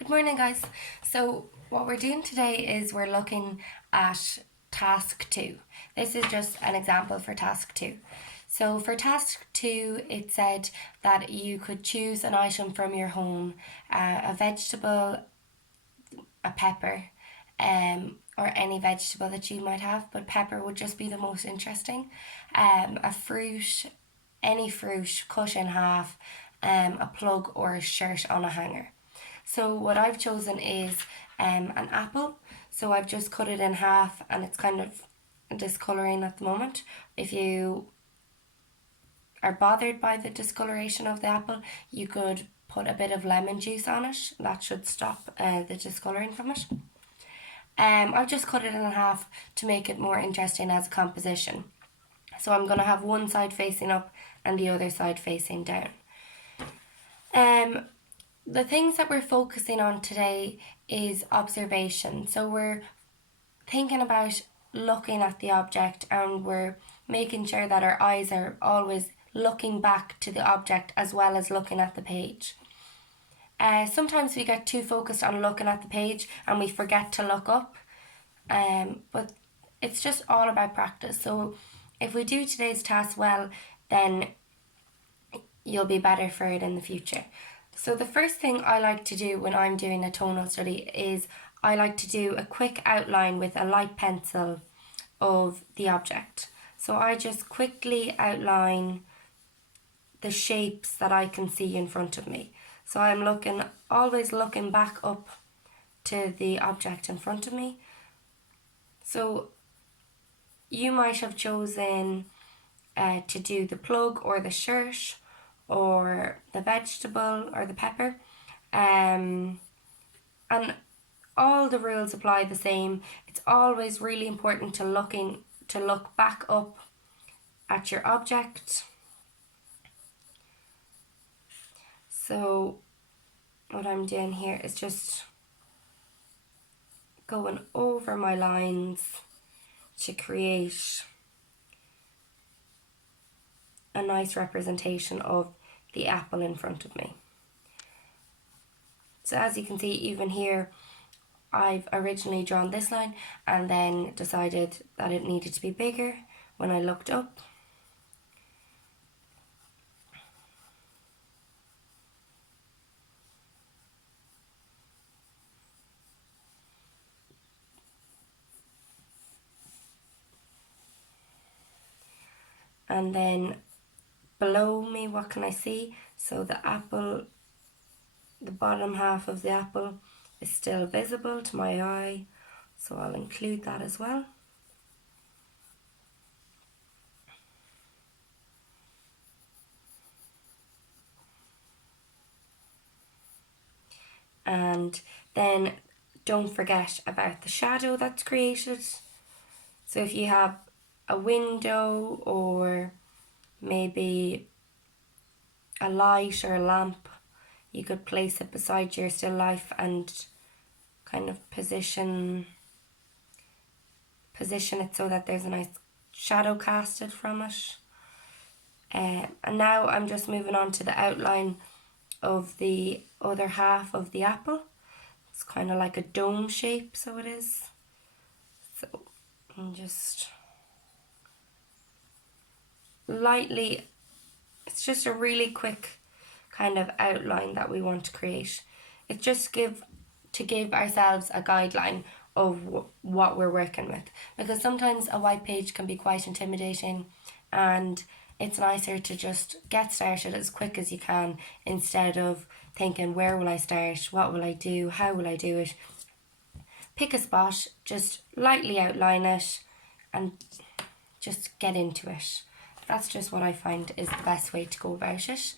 Good morning, guys. So, what we're doing today is we're looking at task two. This is just an example for task two. So, for task two, it said that you could choose an item from your home, a vegetable, a pepper, or any vegetable that you might have, but pepper would just be the most interesting. A fruit, any fruit cut in half, a plug or a shirt on a hanger. So what I've chosen is an apple. So I've just cut it in half and it's kind of discolouring at the moment. If you are bothered by the discoloration of the apple, you could put a bit of lemon juice on it. That should stop the discolouring from it. I've just cut it in half to make it more interesting as a composition. So I'm going to have one side facing up and the other side facing down. The things that we're focusing on today is observation. So we're thinking about looking at the object and we're making sure that our eyes are always looking back to the object as well as looking at the page. Sometimes we get too focused on looking at the page and we forget to look up, but it's just all about practice. So if we do today's task well, then you'll be better for it in the future. So the first thing I like to do when I'm doing a tonal study is I like to do a quick outline with a light pencil of the object. So I just quickly outline the shapes that I can see in front of me. So I'm always looking back up to the object in front of me. So you might have chosen to do the plug or the shirt or the vegetable or the pepper, and all the rules apply the same. It's always really important to look back up at your object. So what I'm doing here is just going over my lines to create a nice representation of the apple in front of me. So as you can see, even here, I've originally drawn this line and then decided that it needed to be bigger when I looked up. And then below me, what can I see? So the apple, the bottom half of the apple is still visible to my eye, so I'll include that as well. And then don't forget about the shadow that's created. So if you have a window or maybe a light or a lamp, you could place it beside your still life and kind of position it so that there's a nice shadow casted from it. And now I'm just moving on to the outline of the other half of the apple. It's kind of like a dome shape, so it is. So I'm just lightly, it's just a really quick kind of outline that we want to create. It's just to give ourselves a guideline of what we're working with, because sometimes a white page can be quite intimidating and it's nicer to just get started as quick as you can instead of thinking, where will I start, what will I do, how will I do it. Pick a spot, just lightly outline it and just get into it. That's just what I find is the best way to go about it.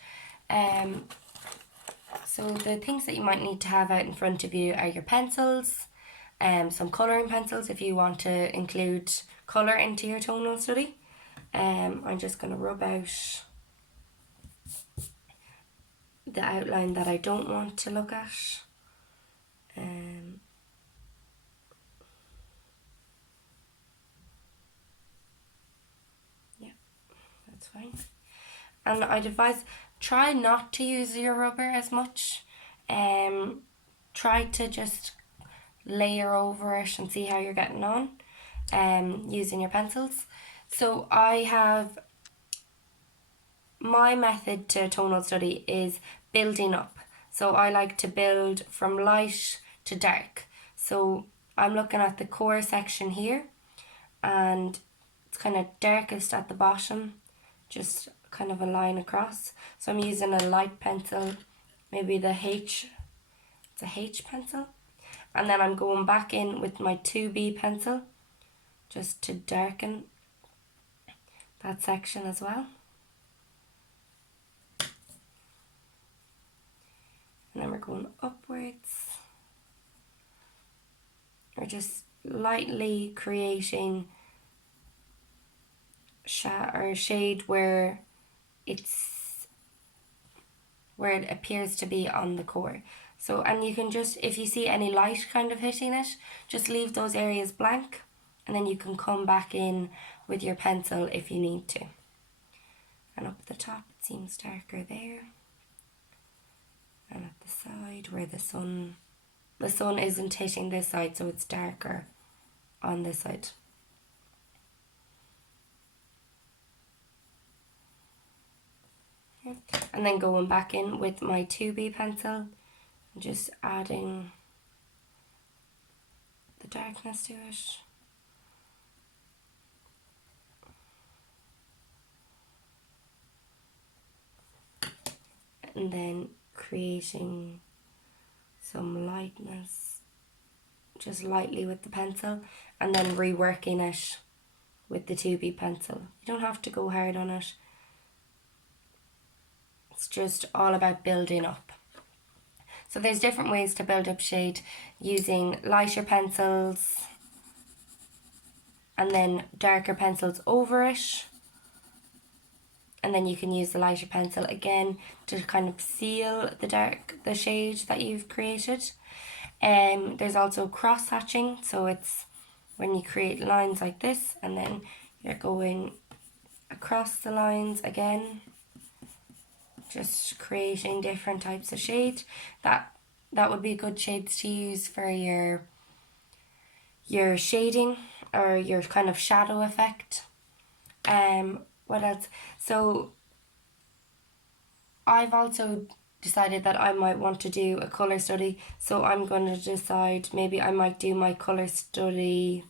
So the things that you might need to have out in front of you are your pencils, some colouring pencils if you want to include colour into your tonal study. I'm just going to rub out the outline that I don't want to look at. Yeah, that's fine. And I'd advise, try not to use your rubber as much. try to just layer over it and see how you're getting on using your pencils. So I have, my method to tonal study is building up. So I like to build from light to dark. So I'm looking at the core section here, and it's kind of darkest at the bottom, just kind of a line across. So I'm using a light pencil, maybe it's a H pencil. And then I'm going back in with my 2B pencil just to darken that section as well. And then we're going upwards. We're just lightly creating shade where it appears to be on the core. So, and you can just, if you see any light kind of hitting it, just leave those areas blank, and then you can come back in with your pencil if you need to. And up the top it seems darker there. And at the side where the sun isn't hitting this side, so it's darker on this side. And then going back in with my 2B pencil, just adding the darkness to it. And then creating some lightness just lightly with the pencil, and then reworking it with the 2B pencil. You don't have to go hard on it. It's just all about building up. So there's different ways to build up shade, using lighter pencils and then darker pencils over it. And then you can use the lighter pencil again to kind of seal the shade that you've created. There's also cross hatching, so it's when you create lines like this and then you're going across the lines again, just creating different types of shade. That would be good shades to use for your shading or your kind of shadow effect. What else? So I've also decided that I might want to do a colour study, so I'm going to decide maybe I might do my colour study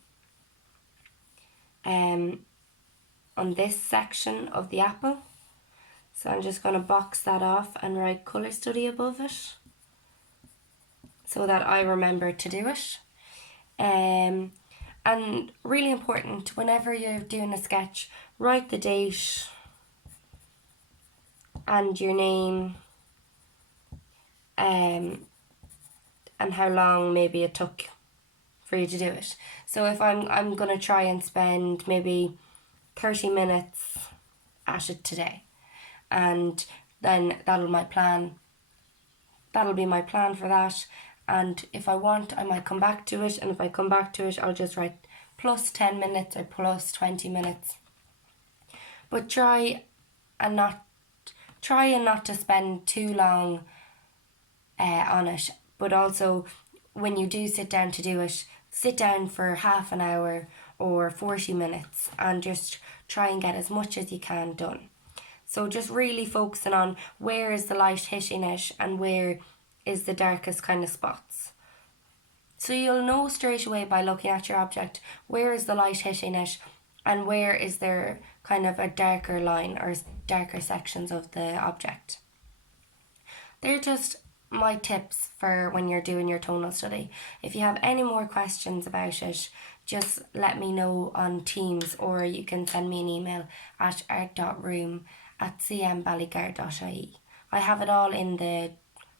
on this section of the apple. So I'm just going to box that off and write colour study above it so that I remember to do it. And really important, whenever you're doing a sketch, write the date and your name, and how long maybe it took for you to do it. So if I'm going to try and spend maybe 30 minutes at it today, and then that'll be my plan for that. And if I want, I might come back to it, and if I come back to it, I'll just write plus 10 minutes or plus 20 minutes. But try and not to spend too long on it. But also, when you do sit down to do it, sit down for half an hour or 40 minutes and just try and get as much as you can done. So just really focusing on where is the light hitting it and where is the darkest kind of spots. So you'll know straight away by looking at your object where is the light hitting it and where is there kind of a darker line or darker sections of the object. They're just my tips for when you're doing your tonal study. If you have any more questions about it, just let me know on Teams, or you can send me an email at art.room@cmballygar.ie. I have it all in the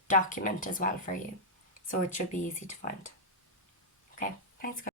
document as well for you, so it should be easy to find. Okay, thanks guys.